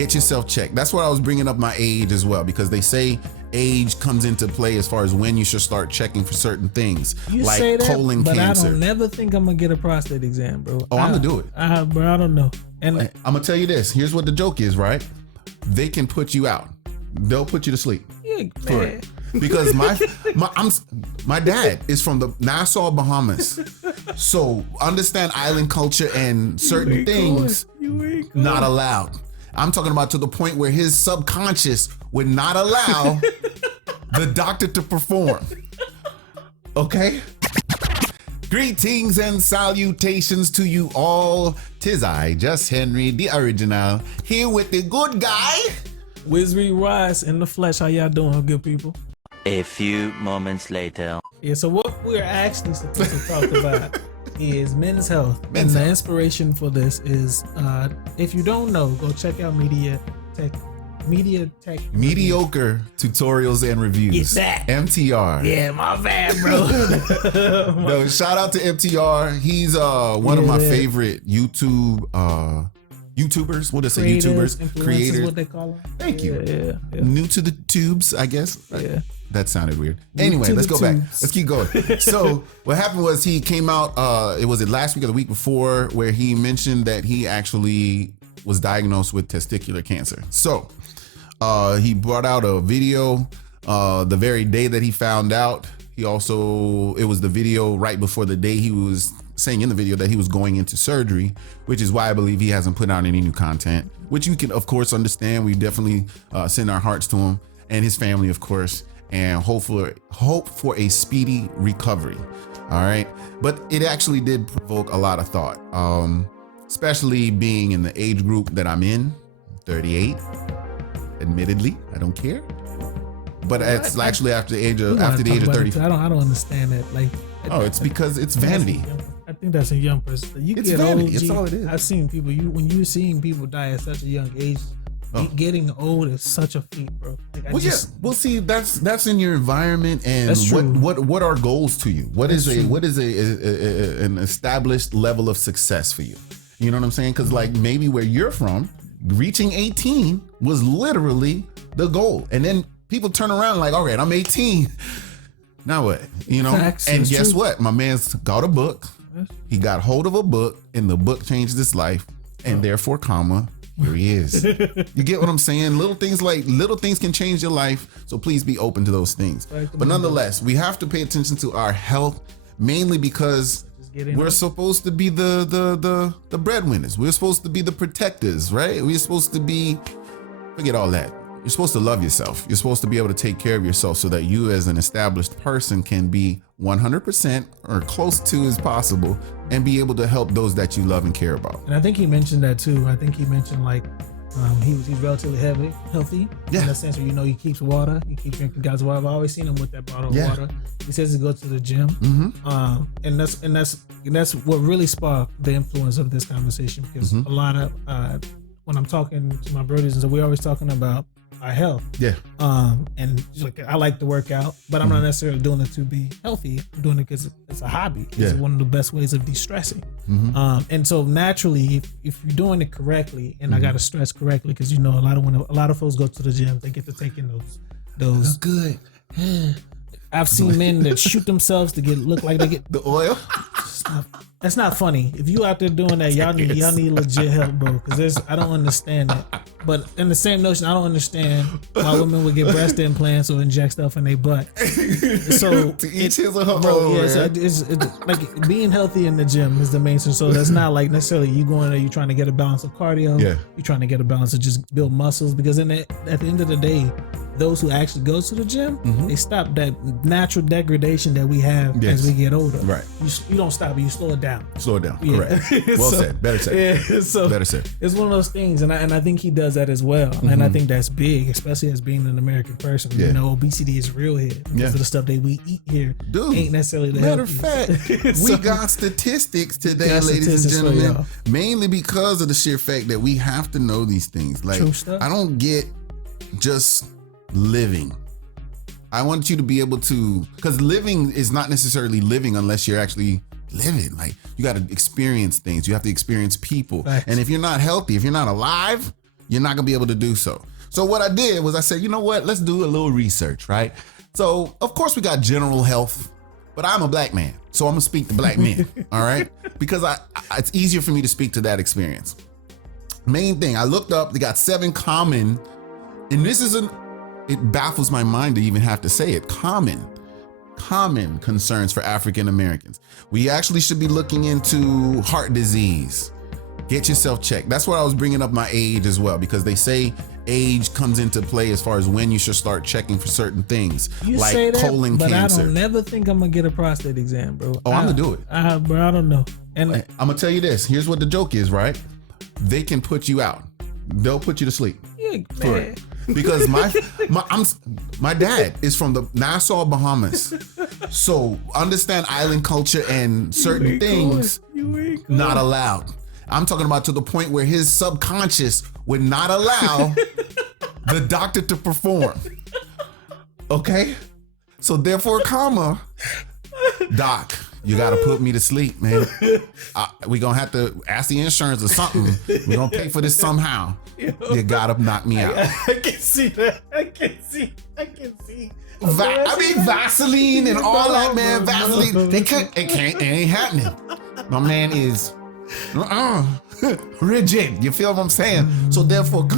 Get yourself checked. That's what I was bringing up my age as well, because they say age comes into play as far as when you should start checking for certain things, you like say that, colon but cancer. I don't never think I'm gonna get a prostate exam, bro. Oh, I'm gonna do it. Bro, I don't know. And I'm gonna tell you this. Here's what the joke is, right? They can put you out. They'll put you to sleep. yeah, For man. it. Because my dad is from the Nassau, Bahamas. So understand island culture and certain things not allowed. I'm talking about to the point where his subconscious would not allow the doctor to perform. Okay? Greetings and salutations to you all. 'Tis I, Just Henry, the original, here with the good guy. Wizzy Rice in the flesh. How y'all doing, good people? A few moments later. Yeah, so what we're actually supposed to talk about is men's health. Men's and the health. inspiration for this is, if you don't know, go check out Media Tech. Mediocre tutorials and reviews. It's that. MTR. Yeah, my bad, bro. No, shout out to MTR. He's one of my favorite YouTubers. What do they say? YouTubers, influencers, creators. what they call them. Thank you. Yeah. New to the tubes, I guess. Yeah. That sounded weird. New Anyway, to let's the go back. tubes. Let's keep going. So what happened was he came out, it was last week or the week before, where he mentioned that he actually was diagnosed with testicular cancer. So he brought out a video the very day that he found out. It was the video right before the day he was saying in the video that he was going into surgery, which is why I believe he hasn't put out any new content, which you can of course understand. We definitely send our hearts to him and his family, of course, and hope for a speedy recovery. All right. But it actually did provoke a lot of thought, especially being in the age group that I'm in, 38. Admittedly, I don't care. But it's actually after the age of 30. I don't understand that. Like, It's because it's vanity. I think that's a young person. You It's get vanity. old. It's all it is. I've seen people. When you're seeing people die at such a young age, getting old is such a feat, bro. Like, Well, see, that's in your environment, and That's true. what are goals to you? What is an established level of success for you? You know what I'm saying? Because like maybe where you're from, reaching 18 was literally the goal, and then people turn around like, all right, I'm 18. Now what? You know? Facts, and that's guess true. what? My man's got a book. He got hold of a book, and the book changed his life, and therefore, here he is. You get what I'm saying? Little things can change your life. So please be open to those things. But nonetheless, we have to pay attention to our health, mainly because we're supposed to be the breadwinners. We're supposed to be the protectors, right? We're supposed to be, forget all that. You're supposed to love yourself. You're supposed to be able to take care of yourself so that you as an established person can be 100% or close to as possible and be able to help those that you love and care about. And I think he mentioned that too. I think he mentioned like he's relatively healthy in the sense where he keeps water, he keeps drinking God's water. I've always seen him with that bottle of water. He says he goes to the gym, and that's what really sparked the influence of this conversation, because a lot of when I'm talking to my brothers, and so we're always talking about our health. And like, I like to work out, but I'm not necessarily doing it to be healthy. I'm doing it because it's a hobby. It's one of the best ways of de-stressing. And so naturally, if you're doing it correctly, and I got to stress correctly, because a lot of folks go to the gym, they get to taking those good. I've seen men that shoot themselves to look like they get the oil. That's not funny. If you out there doing that, y'all need legit help, bro. Because I don't understand that. But in the same notion, I don't understand why women would get breast implants or inject stuff in their butt. So to each his or her bro, own, yeah. So it's like being healthy in the gym is the main thing. So that's not like necessarily you going there, you trying to get a balance of cardio. Yeah. You're trying to get a balance of just build muscles, because at the end of the day, those who actually go to the gym, they stop that natural degradation that we have as we get older. Right. You don't stop it, you slow it down. Slow it down. Yeah. Correct. Well said. Better said. Yeah, so better said. It's one of those things, and I think he does that as well. And I think that's big, especially as being an American person. Obesity is real here because of the stuff that we eat here. Dude, ain't necessarily the matter of healthiest. fact, we got statistics today, ladies and gentlemen, mainly because of the sheer fact that we have to know these things. Like, I don't get just living. I want you to be able to, because living is not necessarily living unless you're actually living. Like, you got to experience things. You have to experience people. Facts. And if you're not healthy, if you're not alive, You're not gonna be able to do so. So what I did was I said, you know what? Let's do a little research, right? So of course we got general health, but I'm a black man, so I'm gonna speak to black men, all right? Because it's easier for me to speak to that experience. Main thing, I looked up, they got 7 common, and this isn't, it baffles my mind to even have to say it, common concerns for African Americans. We actually should be looking into heart disease. Get yourself checked. That's why I was bringing up my age as well, because they say age comes into play as far as when you should start checking for certain things, you like say that, colon but cancer. I don't never think I'm gonna get a prostate exam, bro. Oh, I'm gonna do it. Bro, I don't know. And I'm gonna tell you this. Here's what the joke is, right? They can put you out. They'll put you to sleep. yeah, For man. it. Because my dad is from the Nassau, Bahamas. So understand island culture and certain things not allowed. I'm talking about to the point where his subconscious would not allow the doctor to perform. Okay? So therefore, doc, you gotta put me to sleep, man. We gonna have to ask the insurance or something. We gonna pay for this somehow. You gotta knock me out. I can see that. I can see. I mean, Vaseline and all that, man. Vaseline. It ain't happening. My man is rigid. You feel what I'm saying? So therefore,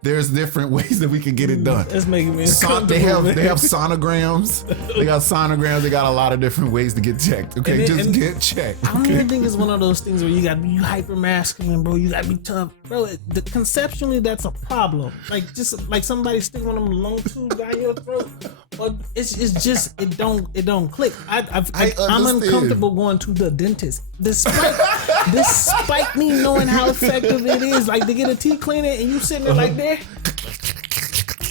there's different ways that we can get it done. That's making me They have sonograms. They got sonograms. They got a lot of different ways to get checked. Okay, get checked. I don't even think it's one of those things where you gotta be hyper masculine, bro. You gotta be tough, bro. Conceptually, that's a problem. Like just like somebody stick one of them long tubes down your throat. Or it's just it don't click. I'm uncomfortable going to the dentist, despite me knowing how effective it is. Like to get a teeth cleaner and you sitting there like there,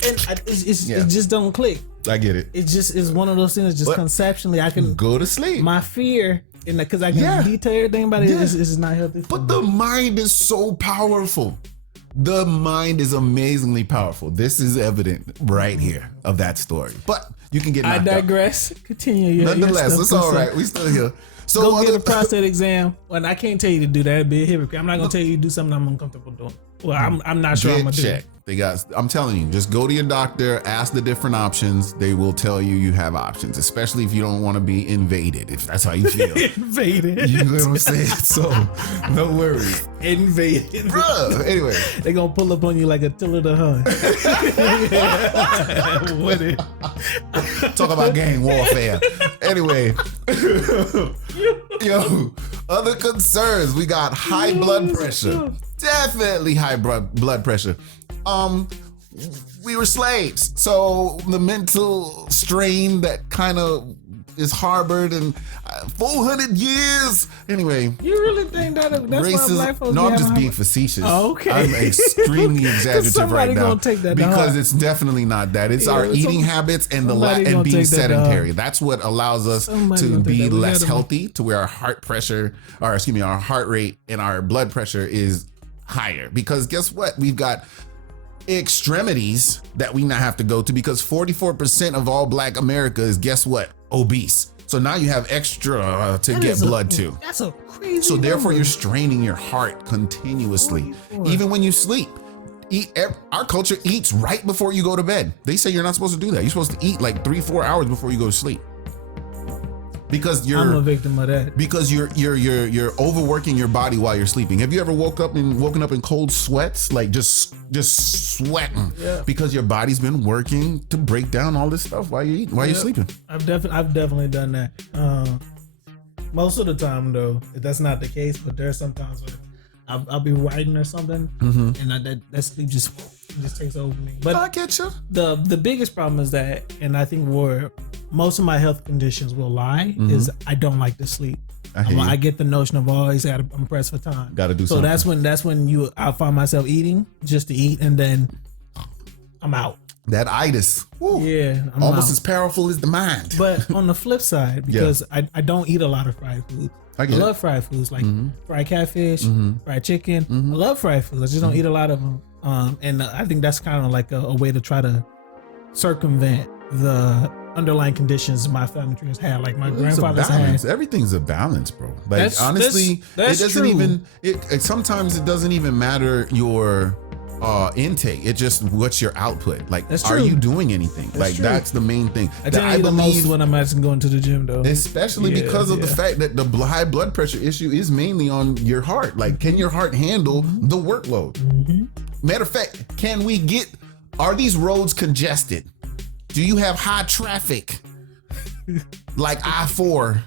and it just don't click. I get it. It just is one of those things. Just conceptually, I can go to sleep. My fear, and because I can detail everything about it, is not healthy. But the mind is so powerful. The mind is amazingly powerful. This is evident right here of that story. But you can get knocked out. I digress. Continue. Nonetheless, it's all right. We still here. So go get a prostate exam. Well, I can't tell you to do that. It'd be a hypocrite. I'm not gonna tell you to do something I'm uncomfortable doing. Well, I'm not sure I'm gonna do. I'm telling you, just go to your doctor, ask the different options. They will tell you have options, especially if you don't want to be invaded, if that's how you feel. Invaded. You know what I'm saying? So, no worries. Invaded. Bruh. Anyway. They gonna pull up on you like Attila the Hun. Talk about gang warfare. Anyway. Yo, other concerns. We got high blood pressure. Definitely high blood pressure. We were slaves, so the mental strain that kind of is harbored in 400 years. Anyway, you really think that's why black folks? No, I'm just being facetious. Oh, okay, I'm extremely exaggerative right now because it's definitely not that. It's our eating habits and and being sedentary. That's what allows us to be less healthy, to where our heart rate and our blood pressure is higher. Because guess what? We've got extremities that we now have to go to, because 44% of all Black America is, guess what, obese. So now you have extra to get blood to. That's a crazy. So therefore you're straining your heart continuously, even when you sleep. Our culture eats right before you go to bed. They say you're not supposed to do that. You're supposed to eat like 3-4 hours before you go to sleep. Because I'm a victim of that. Because you're overworking your body while you're sleeping. Have you ever woken up in cold sweats, like just sweating? Yeah. Because your body's been working to break down all this stuff while you eat, while you're sleeping. I've definitely done that. Most of the time though, that's not the case. But there's sometimes when I'll be writing or something, and that sleep just takes over me. But I get you. The biggest problem is that, and I think where most of my health conditions will lie, is I don't like to sleep. I get the notion of always I'm pressed for time. Got to do something. So that's when I find myself eating just to eat, and then I'm out. That itis. Woo. Yeah. I'm almost out. as powerful as the mind. But on the flip side, because I don't eat a lot of fried food. I love fried foods, like fried catfish, fried chicken. I love fried foods. I just don't eat a lot of them. And I think that's kind of like a way to try to circumvent the underlying conditions my family tree has had. Like my grandfather's had. Everything's a balance, bro. Like honestly, it doesn't even. Sometimes it doesn't even matter your intake. It's just what's your output. Like, That's are true. you doing anything? That's like, true. that's the main thing. I tell you the most when I'm actually going to the gym, though. Especially because of the fact that the high blood pressure issue is mainly on your heart. Like, can your heart handle the workload? Matter of fact, are these roads congested? Do you have high traffic? Like I-4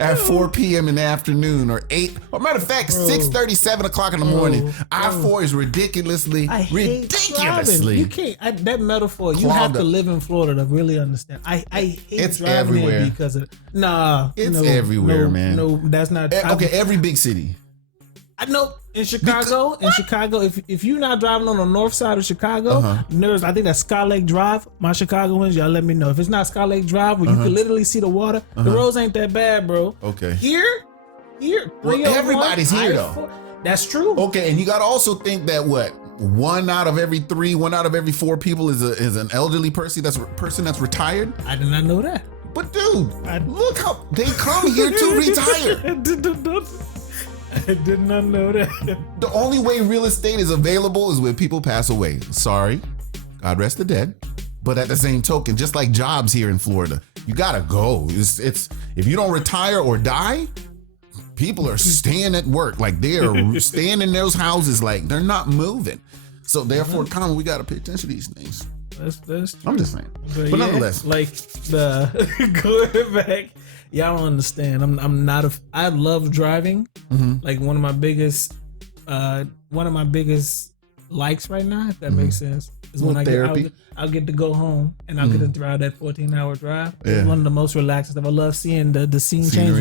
at 4 p.m. in the afternoon, or 8, or matter of fact, 6:30, 7 o'clock in the morning. I-4 is ridiculously. You can't. That metaphor. You have to live in Florida to really understand. I hate it's driving everywhere. there because of It's everywhere, man. No, that's not. Okay, every big city. I know in Chicago. If you're not driving on the north side of Chicago, I think that's Sky Lake Drive. My Chicagoans, y'all let me know. If it's not Sky Lake Drive, where you can literally see the water, the roads ain't that bad, bro. Okay. Here. Well, everybody's here though. That's true. Okay, and you gotta also think that 1 out of every 3, 1 out of every 4 people is an elderly person that's retired. I did not know that. But dude, look how they come here to retire. I did not know that. The only way real estate is available is when people pass away. Sorry, God rest the dead. But at the same token, just like jobs here in Florida, you gotta go. It's if you don't retire or die, people are staying at work. Like, they are staying in those houses, like they're not moving. So therefore, Common, we gotta pay attention to these things. That's true. I'm just saying. But nonetheless, like going back. Y'all don't understand. I love driving. Like one of my biggest likes right now, if that makes sense, is when I'll get to go home and I'll get to drive that 14-hour drive. It's one of the most relaxing stuff. I love seeing the scene change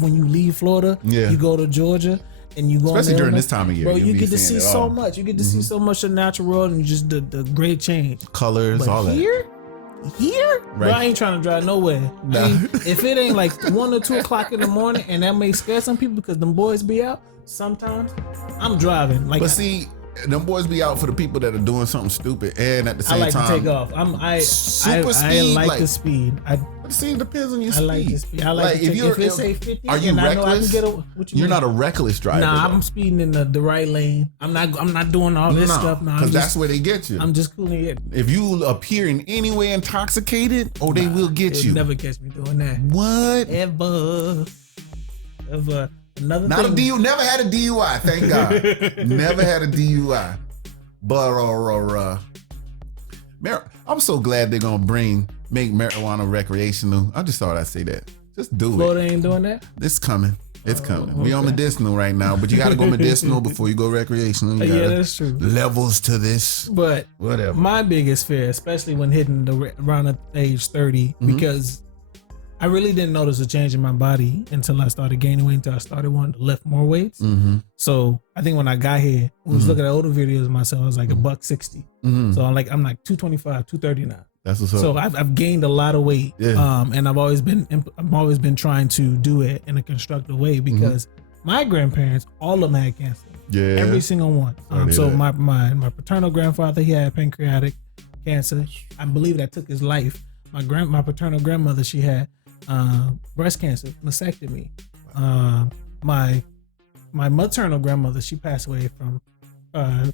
when you leave Florida. You go to Georgia and you go, especially during this time of year, bro. You get to see so much. You get to see so much of the natural world and just the great change, colors, but all that. Here, right. Bro, I ain't trying to drive nowhere. Nah. If it ain't like 1 or 2 o'clock in the morning, and that may scare some people because them boys be out, sometimes I'm driving. Like, but see, them boys be out for the people that are doing something stupid, and at the same time, I like to take off. I like the speed. See, it depends on your speed. I like the speed. I like if it say 50, are you reckless? You're not a reckless driver. Nah, I'm speeding in the right lane. I'm not doing all this stuff. Nah, because that's where they get you. I'm just cooling it. If you appear in any way intoxicated, they will get you. Never catch me doing that. What? Ever. Another not thing. Never had a DUI. Thank God. Never had a DUI. But I'm so glad they're gonna make marijuana recreational. I just thought I'd say that. Just do Florida ain't doing that? It's coming. It's coming. Okay. We on medicinal right now, but you got to go medicinal before you go recreational. Yeah, that's true. Levels to this. But whatever. My biggest fear, especially when hitting around age 30, because I really didn't notice a change in my body until I started gaining weight, until I started wanting to lift more weights. So I think when I got here, I was looking at older videos of myself, I was like $160. So I'm like 225, 230 now. That's what's up. So I've gained a lot of weight, and I've always been trying to do it in a constructive way because my grandparents, all of them had cancer. Yeah, every single one. So my paternal grandfather, he had pancreatic cancer. I believe that took his life. My paternal grandmother, she had breast cancer, vasectomy. My maternal grandmother, she passed away from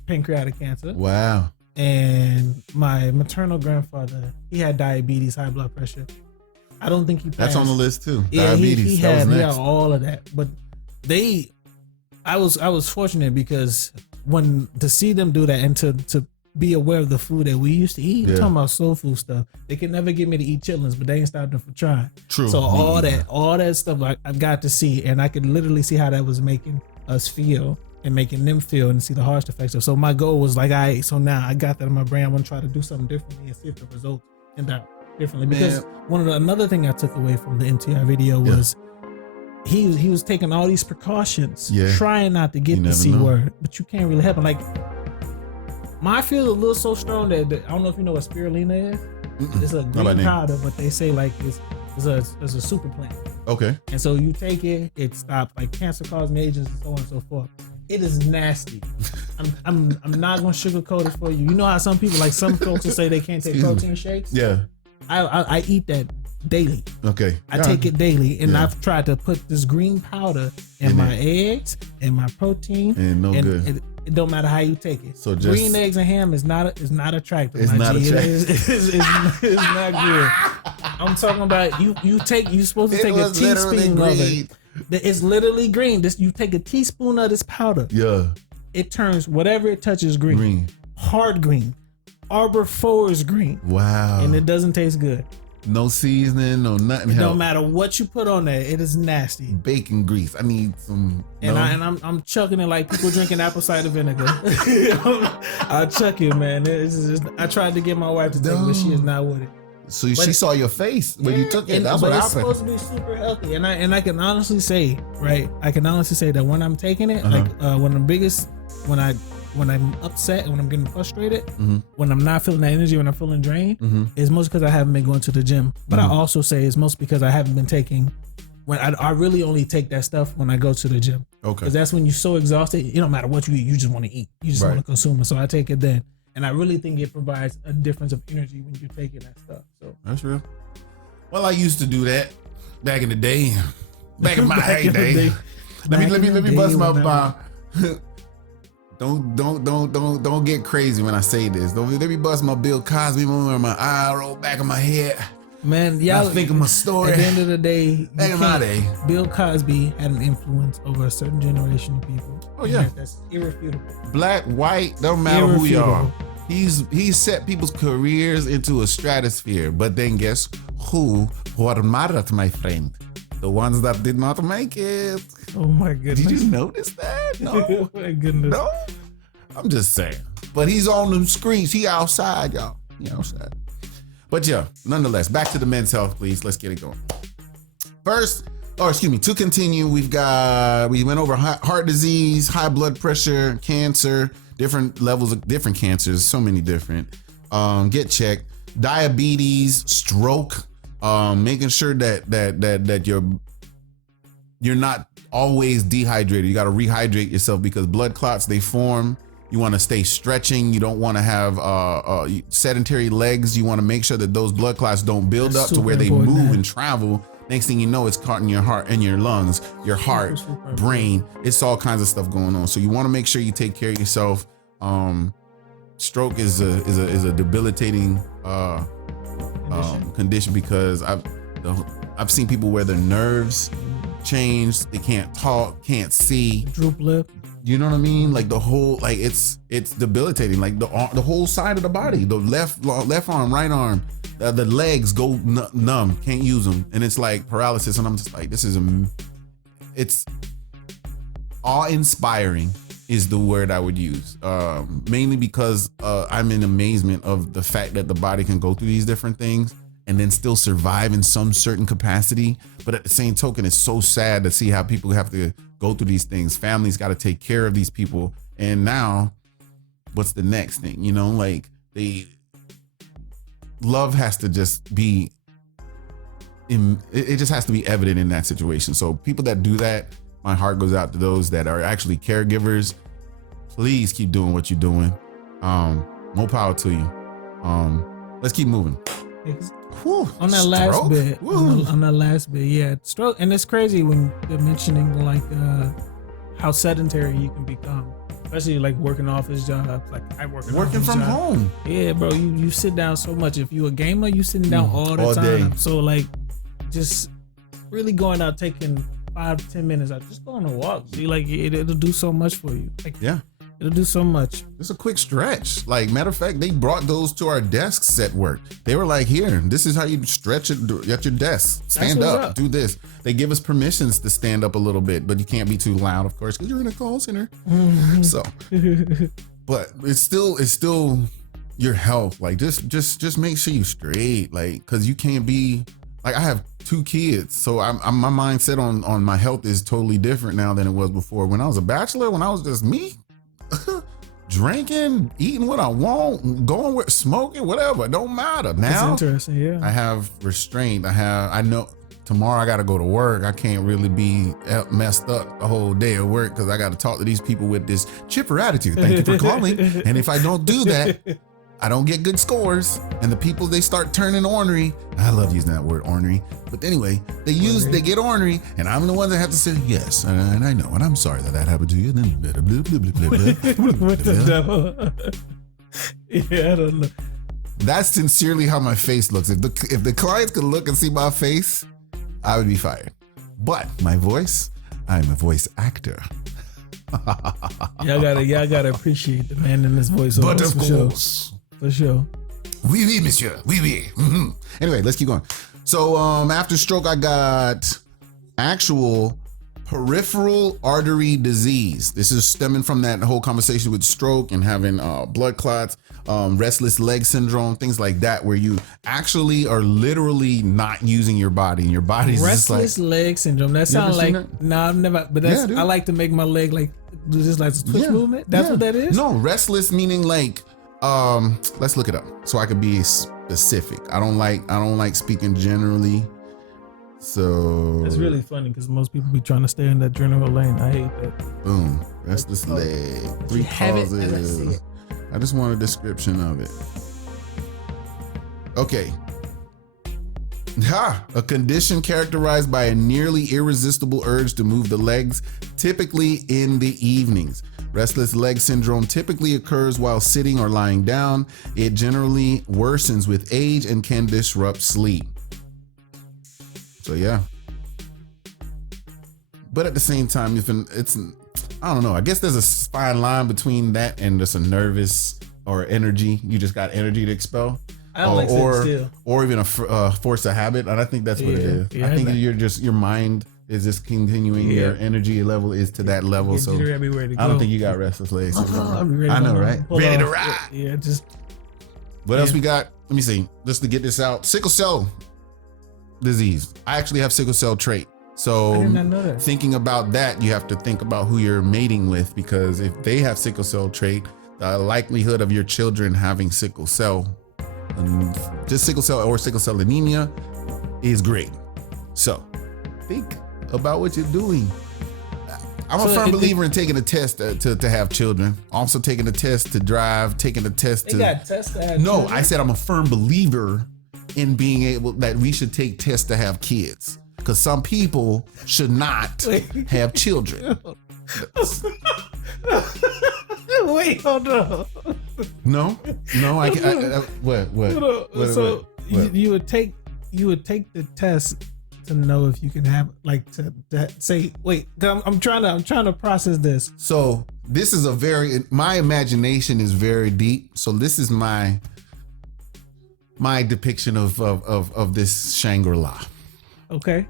pancreatic cancer. Wow. And my maternal grandfather, he had diabetes, high blood pressure. I don't think he passed. That's on the list too. Yeah, diabetes. He had all of that. But I was fortunate because to see them do that and to be aware of the food that we used to eat. We're talking about soul food stuff. They could never get me to eat chitlins, but they ain't stopped them from trying. True. So all that stuff I've got to see, and I could literally see how that was making us feel and making them feel and see the harsh effects of. So my goal was like, so now I got that in my brain. I want to try to do something differently and see if the results end up differently. Because another thing I took away from the MTI video was he was taking all these precautions, trying not to get the C word, but you can't really help him. Like, my feel a little so strong that I don't know if you know what spirulina is. It's a green powder, but they say like it's a super plant. Okay. And so you take it, it stops like cancer causing agents and so on and so forth. It is nasty. I'm not gonna sugarcoat it for you. You know how some folks will say they can't take protein shakes? Yeah. I eat that daily. Okay. I take it daily, and I've tried to put this green powder in my eggs and my protein. And good. It don't matter how you take it. So just green eggs and ham is not attractive. It's not attractive. It's not good. I'm talking about you're supposed to take a teaspoon of it. It's literally green. You take a teaspoon of this powder. Yeah. It turns whatever it touches green. Hard green. Arbor Forest green. Wow. And it doesn't taste good. No seasoning, no nothing. It don't matter what you put on there. It is nasty. Bacon grease. I need some. And I'm chucking it like people drinking apple cider vinegar. I chuck it, man. I tried to get my wife to take it, but she is not with it. So she saw your face when you took it. That's what happened. It's supposed to be super healthy, and I can honestly say, right? I can honestly say that when I'm taking it, like when I'm upset and when I'm getting frustrated, when I'm not feeling that energy, when I'm feeling drained, it's mostly because I haven't been going to the gym. But I also say it's mostly because I haven't been taking. When I really only take that stuff when I go to the gym. Okay. Because that's when you're so exhausted. It don't matter what you eat. You just want to eat. You just want to consume it. So I take it then. And I really think it provides a difference of energy when you're taking that stuff. So that's real. Well, I used to do that back in the day. Back in my heyday. Let me bust my bomb. Don't get crazy when I say this. Don't let me bust my Bill Cosby moment, my eye roll back in my head. Man, y'all think of my story. At the end of the day, Bill Cosby had an influence over a certain generation of people. Oh yeah, that's irrefutable. Black, white, don't matter who you are. He's set people's careers into a stratosphere. But then guess who? What mattered, my friend? The ones that did not make it. Oh my goodness! Did you notice that? No. Oh my goodness! No. I'm just saying. But he's on them screens. He outside, y'all. He outside. But yeah, nonetheless, back to the men's health, please. Let's get it going. To continue, we went over heart disease, high blood pressure, cancer, different levels of different cancers, so many different. Get checked. Diabetes, stroke, making sure that you're not always dehydrated. You got to rehydrate yourself because blood clots, they form. You want to stay stretching. You don't want to have sedentary legs. You want to make sure that those blood clots don't build up to where they move and travel. Next thing you know, it's caught in your heart and your lungs, your heart, brain. It's all kinds of stuff going on. So you want to make sure you take care of yourself. Stroke is a debilitating condition because I've seen people where their nerves change. They can't talk, can't see. Droop lip. You know what I mean? Like the whole, like it's debilitating. Like the whole side of the body, the left arm, right arm, the legs go numb, can't use them, and it's like paralysis. And I'm just like, it's awe-inspiring is the word I would use. Mainly because I'm in amazement of the fact that the body can go through these different things and then still survive in some certain capacity. But at the same token, it's so sad to see how people have to go through these things. Families got to take care of these people. And now, what's the next thing? You know, like love has to just be, it just has to be evident in that situation. So people that do that, my heart goes out to those that are actually caregivers. Please keep doing what you're doing. More power to you. Let's keep moving. On that last bit, yeah, stroke. And it's crazy when they're mentioning like how sedentary you can become, especially like working office jobs. Like I working from home. Yeah, bro, you sit down so much. If you a gamer, you sitting down all the time. Day. So like, just really going out, taking 5 to 10 minutes out, just go on a walk. See, like it'll do so much for you. Like, yeah. It'll do so much. It's a quick stretch. Like, matter of fact, they brought those to our desks at work. They were like, here, this is how you stretch it at your desk. Stand up, do this. They give us permissions to stand up a little bit, but you can't be too loud, of course, because you're in a call center. So, but it's still your health. Like, just make sure you're straight. Like, because you can't be, like, I have 2 kids. So my mindset on my health is totally different now than it was before. When I was a bachelor, when I was just me, drinking, eating what I want, going with smoking, whatever, it don't matter. Now, that's interesting, yeah. I have restraint. I know tomorrow I got to go to work. I can't really be messed up the whole day at work because I got to talk to these people with this chipper attitude. Thank you for calling. And if I don't do that, I don't get good scores, and the people, they start turning ornery. I love using that word, ornery. But anyway, they get ornery, and I'm the one that have to say yes, and I know, and I'm sorry that happened to you. And then blah, blah, blah, blah, blah, blah. What the devil? Yeah, I don't know. That's sincerely how my face looks. If the clients could look and see my face, I would be fired. But my voice, I'm a voice actor. Y'all gotta appreciate the man in his voice. But of course. For sure. Oui, oui, monsieur. Oui, oui. Mm-hmm. Anyway, let's keep going. So after stroke, I got actual peripheral artery disease. This is stemming from that whole conversation with stroke and having blood clots, restless leg syndrome, things like that, where you actually are literally not using your body, and your body's restless just like leg syndrome. That sounds like I've never. But that's I like to make my leg like do just like a twitch movement. That's what that is. No, restless meaning like let's look it up so I could be specific. I don't like speaking generally. So it's really funny because most people be trying to stay in that general lane. I hate that. Boom. Restless leg. 3 causes. I just want a description of it. Okay. A condition characterized by a nearly irresistible urge to move the legs, typically in the evenings. Restless leg syndrome typically occurs while sitting or lying down. It generally worsens with age and can disrupt sleep. So yeah. But at the same time, I don't know. I guess there's a fine line between that and just a nervous or energy. You just got energy to expel. I don't like sitting still. Or even a force of habit. And I think that's what it is. Yeah, I think your mind is just continuing. Your energy level is to that level. So I don't think you got restless legs. I know, right? Ready to ride. Yeah, just. What else we got? Let me see. Just to get this out. Sickle cell disease. I actually have sickle cell trait. So I did not know that. Thinking about that, you have to think about who you're mating with, because if they have sickle cell trait, the likelihood of your children having sickle cell, and just sickle cell or sickle cell anemia, is great. So think about what you're doing. I'm a firm believer in taking a test to have children. Also taking a test to drive, taking a test to... They got tests to have No, children? I said I'm a firm believer in being able, that we should take tests to have kids. Because some people should not have children. Wait, hold on. No, what? So you would take the test to know if you can have, like, to say, wait, I'm trying to process this. So this is my imagination is very deep. So this is my depiction of this Shangri-La. Okay.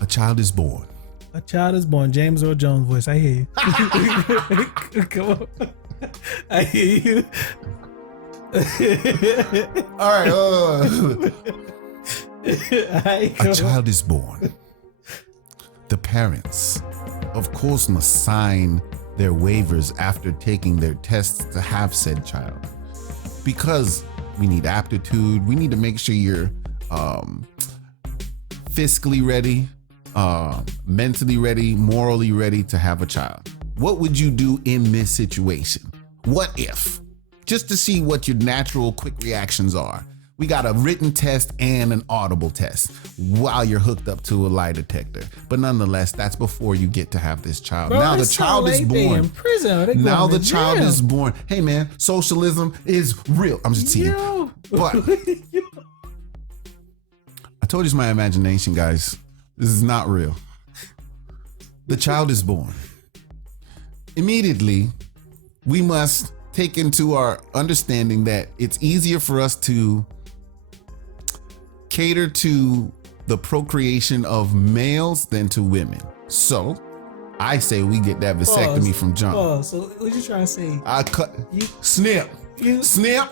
A child is born. A child is born. James Earl Jones voice. I hear you. Come on. I hear you. All right. A child is born. The parents, of course, must sign their waivers after taking their tests to have said child. Because we need aptitude. We need to make sure you're fiscally ready, mentally ready, morally ready to have a child. What would you do in this situation? What if? Just to see what your natural quick reactions are. We got a written test and an audible test while you're hooked up to a lie detector. But nonetheless, that's before you get to have this child. Bro, now the child is born. In prison. Now the child is born. Hey man, socialism is real. I'm just teasing. But I told you it's my imagination, guys. This is not real. The child is born. Immediately, we must take into our understanding that it's easier for us to cater to the procreation of males than to women. So I say we get that vasectomy from jump. So what you trying to say? I cut, snip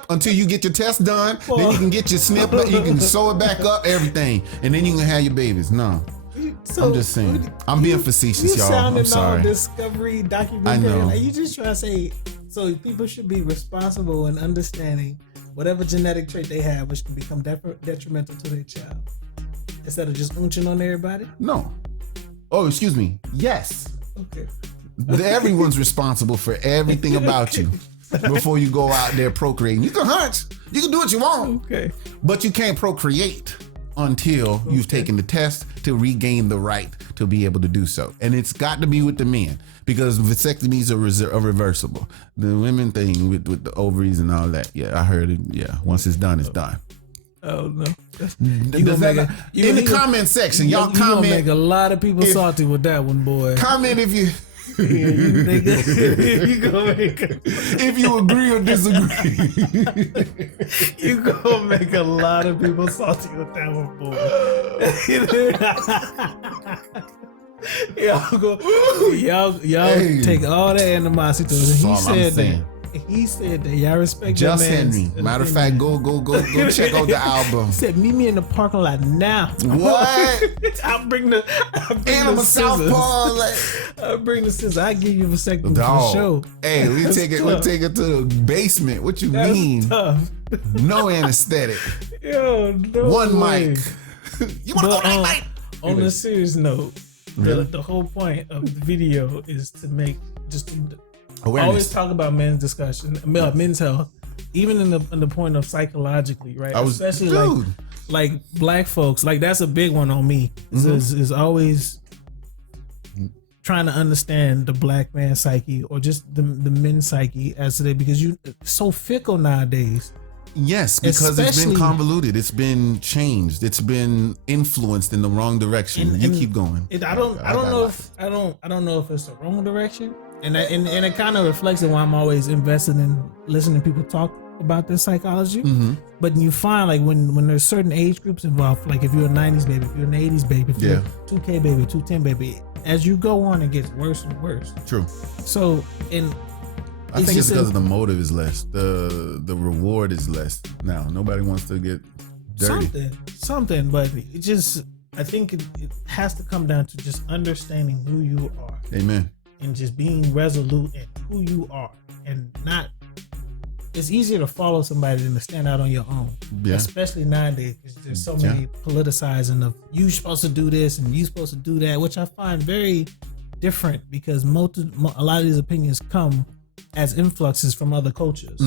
until you get your test done. Then you can get your snip, you can sew it back up, everything, and then you can have your babies. No, I'm just saying. I'm being facetious, y'all. I'm sorry. Discovery documentary. I know. Like, you just trying to say, so people should be responsible in understanding whatever genetic trait they have, which can become detrimental to their child, instead of just unching on everybody? No. Oh, excuse me. Yes. Okay. Everyone's responsible for everything about you. before you go out there procreating. You can hunt. You can do what you want. Okay. But you can't procreate until you've taken the test to regain the right to be able to do so. And it's got to be with the men because vasectomies are reversible. The women thing with the ovaries and all that. Yeah, I heard it. Yeah, once it's done, it's done. Oh no! In the comment section, y'all comment. Gonna make a lot of people salty with that one, boy. Comment if you. You gonna make if you agree or disagree. You gonna make a lot of people salty with that one, boy. y'all Hey. take all that animosity. He said that y'all respect Just your man's Henry. Matter of fact, go check out the album. He said, meet me in the parking lot now. What? I'll bring the Southpaw. Like, I'll bring the scissors. I give you a vasectomy dog. for sure. Hey, we'll take it to the basement. What you That's mean? tough. No anesthetic. Yo, no One way. mic. You want to go night? On a serious note, Really? the whole point of the video is to make just Awareness. always talk about men's discussion, men's health, even in the point of psychologically, right? Especially like black folks, like that's a big one on me. Is always trying to understand the black man's psyche or just the men's psyche as today because you so fickle nowadays. Yes, because it's been convoluted. It's been changed. It's been influenced in the wrong direction. You keep going. I don't know if it's the wrong direction, and it kind of reflects on why I'm always invested in listening to people talk about this psychology. But you find like when there's certain age groups involved, like if you're a 90s baby, if you're an 80s baby, if you're a 2K baby, 210 baby, as you go on, it gets worse and worse. True. So I think it's because the motive is less. The reward is less now. Nobody wants to get dirty. Something, but it just, I think it has to come down to just understanding who you are. Amen. And just being resolute in who you are. And not, it's easier to follow somebody than to stand out on your own. Yeah. Especially nowadays, because there's so many politicizing of you supposed to do this and you supposed to do that, which I find very different because a lot of these opinions come as influxes from other cultures,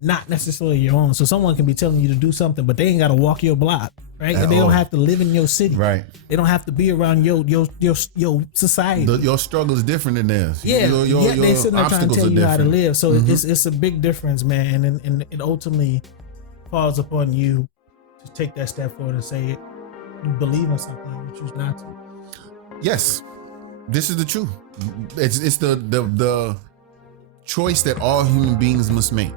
not necessarily your own. So someone can be telling you to do something, but they ain't got to walk your block, right? And they don't have to live in your city, right? They don't have to be around your society. Your struggle is different than theirs. Yeah, your they sitting there trying to tell you how to live. So it's a big difference, man, and it ultimately falls upon you to take that step forward and say you believe in something, you choose not to. Yes, this is the truth. It's the choice that all human beings must make.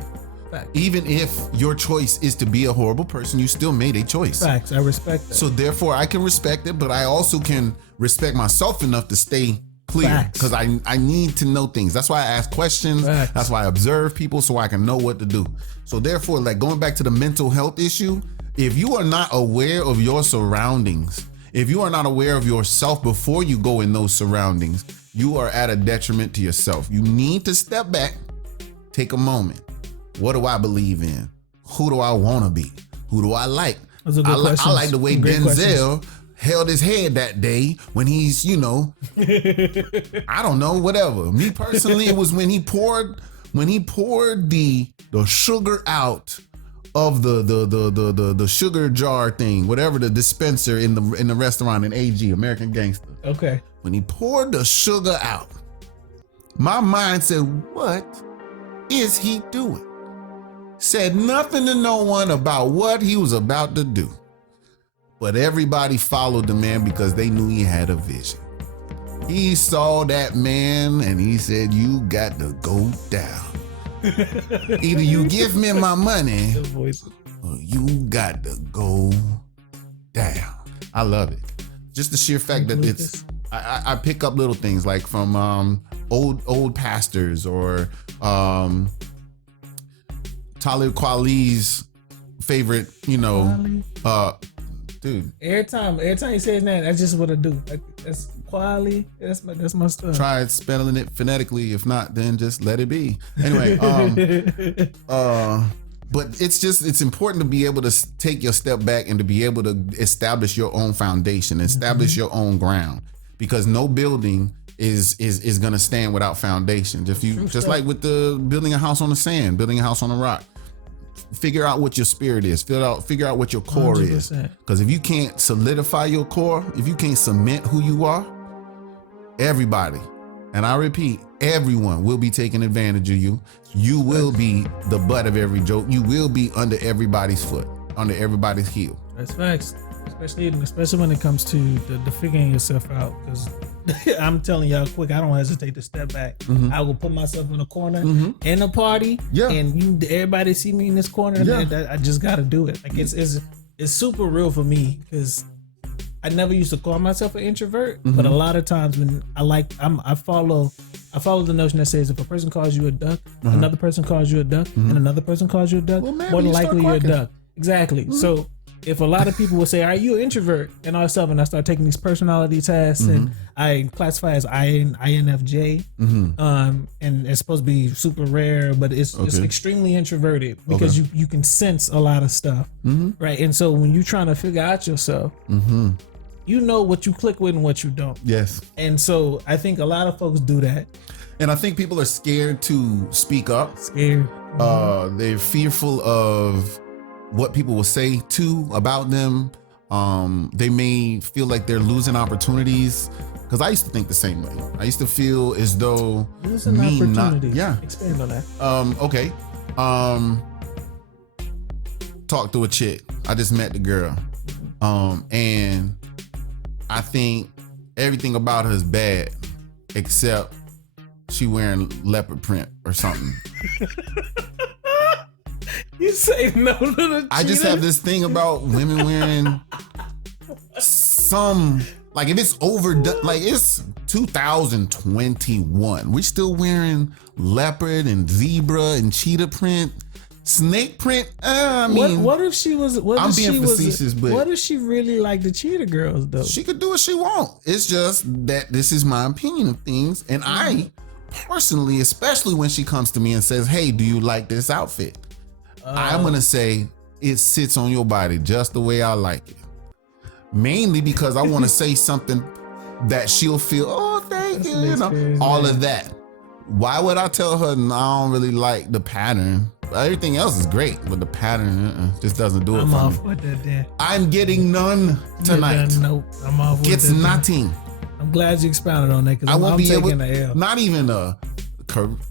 Facts. Even if your choice is to be a horrible person, you still made a choice. Facts. I respect that. So therefore I can respect it, but I also can respect myself enough to stay clear because I need to know things. That's why I ask questions. Facts. That's why I observe people so I can know what to do. So therefore, like going back to the mental health issue, if you are not aware of your surroundings, if you are not aware of yourself before you go in those surroundings, you are at a detriment to yourself. You need to step back, take a moment. What do I believe in? Who do I want to be? Who do I like? I like the way Denzel held his head that day when he's, I don't know, whatever. Me personally, it was when he poured the sugar out of the sugar jar thing, whatever the dispenser in the restaurant in AG, American Gangster. Okay. When he poured the sugar out, my mind said, what is he doing? Said nothing to no one about what he was about to do. But everybody followed the man because they knew he had a vision. He saw that man and he said, you got to go down. Either you give me my money or you got to go down. I love it. Just the sheer fact that it's, I pick up little things like from old pastors or Talib Kweli's favorite, dude. Every time you say his name, that's just what I do. That's Kweli. That's my stuff. Try spelling it phonetically. If not, then just let it be. Anyway, but it's important to be able to take your step back and to be able to establish your own foundation, establish your own ground, because no building is gonna stand without foundations. If you just like with the building a house on the sand, building a house on a rock, figure out what your spirit is. Figure out what your core 100%. Is. Because if you can't solidify your core, if you can't cement who you are, everybody, and I repeat, everyone will be taking advantage of you. You will be the butt of every joke. You will be under everybody's foot, under everybody's heel. That's facts. Especially when it comes to the figuring yourself out. Because I'm telling y'all quick, I don't hesitate to step back. Mm-hmm. I will put myself in a corner in a party, and everybody see me in this corner. And I just got to do it. Like it's super real for me because I never used to call myself an introvert, but a lot of times when I follow the notion that says if a person calls you a duck, another person calls you a duck, and another person calls you a duck, more than likely you're a duck. Exactly. So if a lot of people will say, "Are you an introvert?" and all that stuff, and I start taking these personality tests, and I classify as INFJ, and it's supposed to be super rare, but it's extremely introverted because you can sense a lot of stuff, right? And so when you're trying to figure out yourself, you know what you click with and what you don't. Yes. And so I think a lot of folks do that. And I think people are scared to speak up. Scared. They're fearful of what people will say about them. They may feel like they're losing opportunities. Because I used to think the same way. I used to feel as though losing opportunities. Expand on that. Okay. Talk to a chick. I just met the girl. And I think everything about her is bad except she wearing leopard print or something. You say no to the cheetah? I just have this thing about women wearing some, like if it's overdone, like it's 2021. We're still wearing leopard and zebra and cheetah print. Snake print? I mean, what if she was? I'm being facetious, but what if she really liked the cheetah girls though? She could do what she wants. It's just that this is my opinion of things, and I personally, especially when she comes to me and says, "Hey, do you like this outfit?" I'm gonna say it sits on your body just the way I like it. Mainly because I want to say something that she'll feel, "Oh, thank you," you know, all of that. Why would I tell her, "No, I don't really like the pattern"? Everything else is great, but the pattern just doesn't do it for me. I'm off with that then. I'm getting none tonight. Nope, I'm off with Gets that. nothing. I'm glad you expounded on that because I won't be able, the L. not even a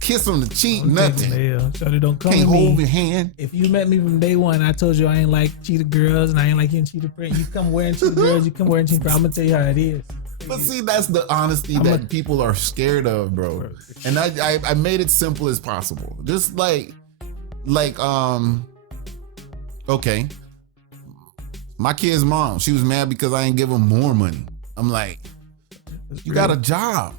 kiss on the cheek, nothing. Shawty, don't come Can't to me. hold your hand. If you met me from day one, I told you I ain't like cheetah girls and I ain't like you in cheetah print. You come wearing cheetah girls, you come wearing cheetah print. I'm gonna tell you how it is. But see, that's the honesty that people are scared of, bro. And I made it simple as possible. Just okay. My kid's mom, she was mad because I ain't give her more money. I'm like, you got a job.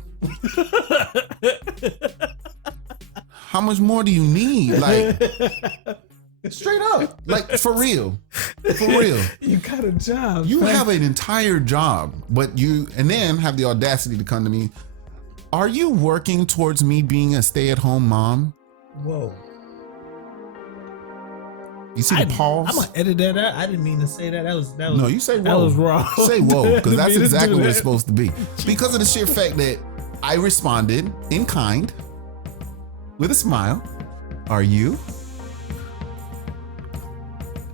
How much more do you need? Like, straight up, like for real. You got a job. You have an entire job, but and then have the audacity to come to me. Are you working towards me being a stay-at-home mom? Whoa. You see the pause? I'm gonna edit that out. I didn't mean to say that. That was no. You say whoa. That was wrong. Say whoa, because that's exactly what it's supposed to be. Because of the sheer fact that I responded in kind, with a smile. Are you?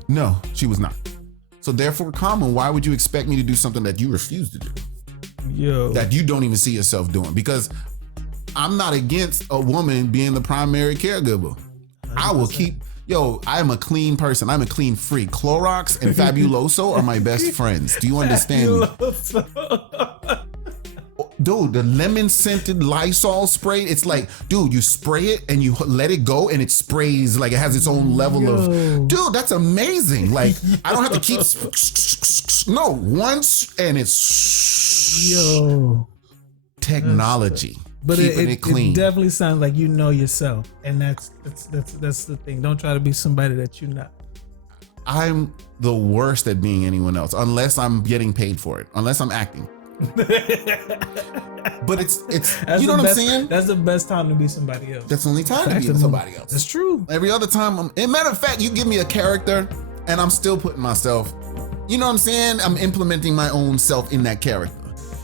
No, she was not. So therefore, Common, why would you expect me to do something that you refuse to do? That you don't even see yourself doing? Because I'm not against a woman being the primary caregiver. 100%. I will keep. I'm a clean person. I'm a clean freak. Clorox and Fabuloso are my best friends. Do you understand? Dude, the lemon scented Lysol spray, it's like, dude, you spray it and you let it go and it sprays like it has its own level of, dude, that's amazing. Like, I don't have to keep, no, once and it's technology. But keeping it clean. It definitely sounds like you know yourself, and that's the thing. Don't try to be somebody that you're not. I'm the worst at being anyone else, unless I'm getting paid for it, unless I'm acting. But it's you know what I'm saying? That's the best time to be somebody else. That's the only time to be somebody else. That's true. Every other time, matter of fact, you give me a character, and I'm still putting myself. You know what I'm saying? I'm implementing my own self in that character.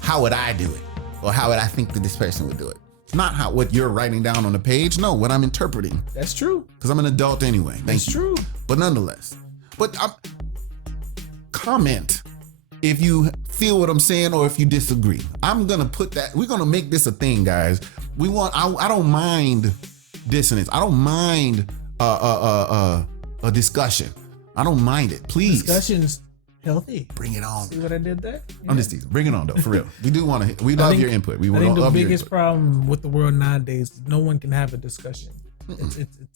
How would I do it? or how would I think that this person would do it. Not what you're writing down on the page. No, what I'm interpreting. That's true. Because I'm an adult anyway. That's true. But nonetheless, comment if you feel what I'm saying or if you disagree. I'm gonna put that. We're gonna make this a thing, guys. I don't mind dissonance. I don't mind a discussion. I don't mind it. Please. Discussion's healthy. Bring it on. See what I did there? Yeah. I'm just teasing. Bring it on though, for real. We do want to. We love your input. I think the biggest problem with the world nowadays is no one can have a discussion.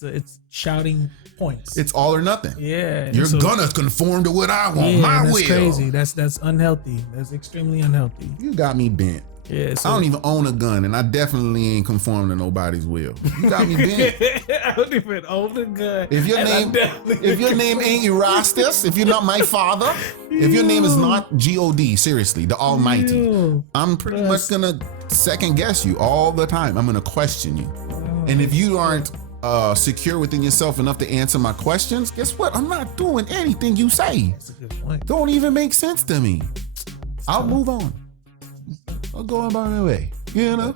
It's shouting points. It's all or nothing. Yeah. You're gonna conform to what I want. My that's will. Crazy. That's unhealthy. That's extremely unhealthy. You got me bent. Yeah, I don't even own a gun, and I definitely ain't conforming to nobody's will. You got me bent. I don't even own a gun. If your name ain't Erastus, if you're not my father, if your name is not God, seriously, the Almighty, I'm pretty much gonna second guess you all the time. I'm gonna question you, and if you aren't secure within yourself enough to answer my questions, guess what? I'm not doing anything you say. That's a good point. Don't even make sense to me. I'll move on. I'll go about my way, you know?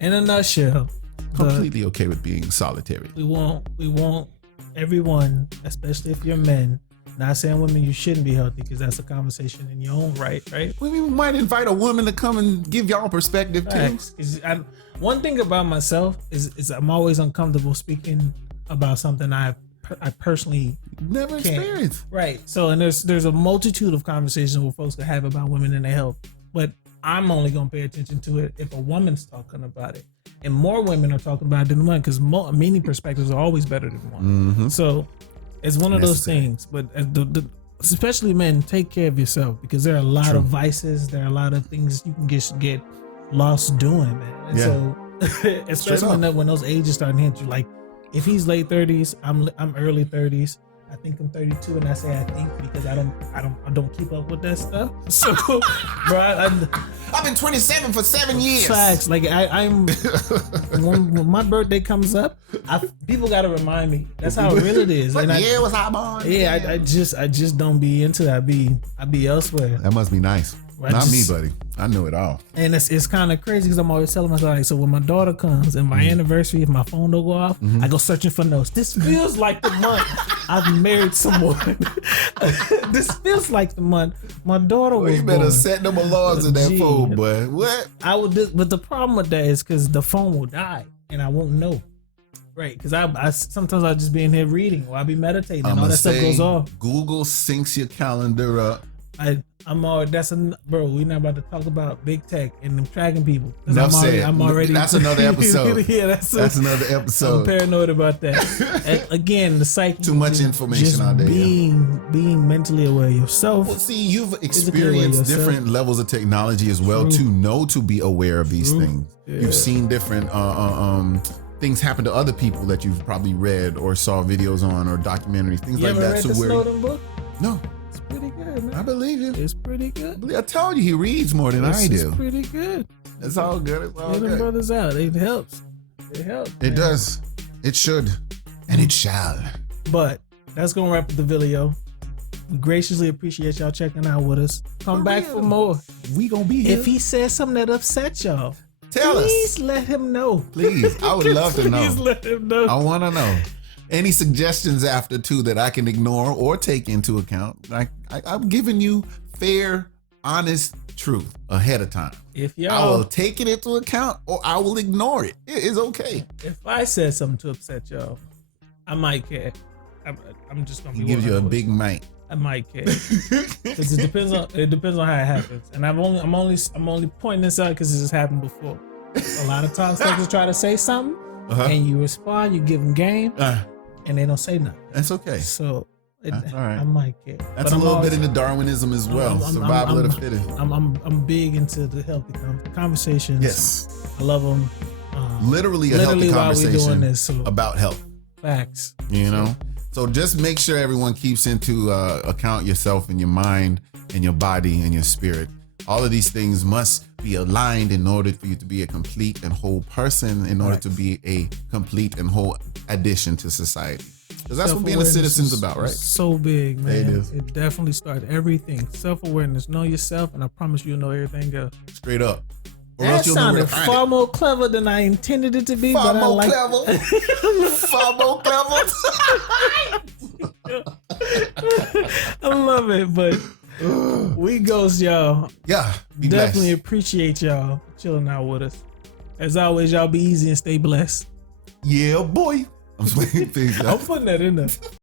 In a nutshell, completely okay with being solitary. We want everyone, especially if you're men, not saying women you shouldn't be healthy, because that's a conversation in your own right? We might invite a woman to come and give y'all perspective too. One thing about myself is I'm always uncomfortable speaking about something I personally never experienced. Right. So, and there's a multitude of conversations where folks can have about women and their health, but I'm only gonna pay attention to it if a woman's talking about it, and more women are talking about it than one, because many perspectives are always better than one. Mm-hmm. So it's one of those things. But especially men, take care of yourself, because there are a lot of vices. There are a lot of things you can get lost doing, man. And so especially when those ages start to hit you, like if he's late 30s, I'm early 30s. I think I'm 32, and I say I think because I don't keep up with that stuff. So, bro, I've been 27 for 7 years. Facts. Like I'm when my birthday comes up, people gotta remind me. That's how real it is. And yeah, was I born? Yeah, I just don't be into that. I be elsewhere. That must be nice. Not me, buddy. I know it all. And it's kind of crazy because I'm always telling myself, like, so when my daughter comes and my anniversary, if my phone don't go off, I go searching for notes. This feels like the month I've married someone. This feels like the month my daughter was You better born. set them alarms in that phone, boy. What? But the problem with that is because the phone will die and I won't know. Right, because I sometimes I'll just be in here reading or I'll be meditating and all that stuff goes off. Google syncs your calendar up. Bro, we're not about to talk about big tech and them tracking people. I'm already. That's another episode. Yeah, that's another episode. I'm paranoid about that. And again, the psyche. Too much information out there. Being mentally aware of yourself. Well, see, you've experienced different levels of technology as well to be aware of these things. Yeah. You've seen different things happen to other people that you've probably read or saw videos on or documentaries, things like that. You ever read the Snowden book? No. It's pretty good, man. I believe you. It's pretty good. I told you he reads more than I do. It's pretty good. It's all good. It's all good. Get them brothers out. It helps. It helps. It does. It should. And it shall. But that's going to wrap up the video. We graciously appreciate y'all checking out with us. Come back for more. We going to be here. If he says something that upset y'all, tell us. Please let him know. Please. I would love to know. Please let him know. I want to know. Any suggestions after too that I can ignore or take into account? I'm giving you fair, honest truth ahead of time. I will take it into account or I will ignore it. It is okay. If I said something to upset y'all, I might care. I'm just gonna be. He gives you a big mic. I might care because it depends on how it happens. And I'm only pointing this out because this has happened before. A lot of times, folks try to say something, and you respond, you give them game. And they don't say nothing. That's okay. So that's all right. I might get. That's a little bit into Darwinism as well. Survival of the fittest. I'm big into the healthy conversations. Yes, I love them. Literally a healthy conversation doing this, about health. Facts. You know. So just make sure everyone keeps into account yourself and your mind and your body and your spirit. All of these things must be aligned in order for you to be a complete and whole person, in order to be a complete and whole addition to society. Because that's what being a citizen's about, right? So big, man. It is. It definitely starts everything. Self-awareness, know yourself, and I promise you'll know everything else. Straight up. Or That else you'll know where to sounded find far it. more clever than I intended it to be. Far but I more like clever. Far more clever. I love it, but we ghost y'all. Yeah. Be Definitely blessed. appreciate y'all chilling out with us. As always, y'all be easy and stay blessed. Yeah, boy. I'm putting I'm putting that in there.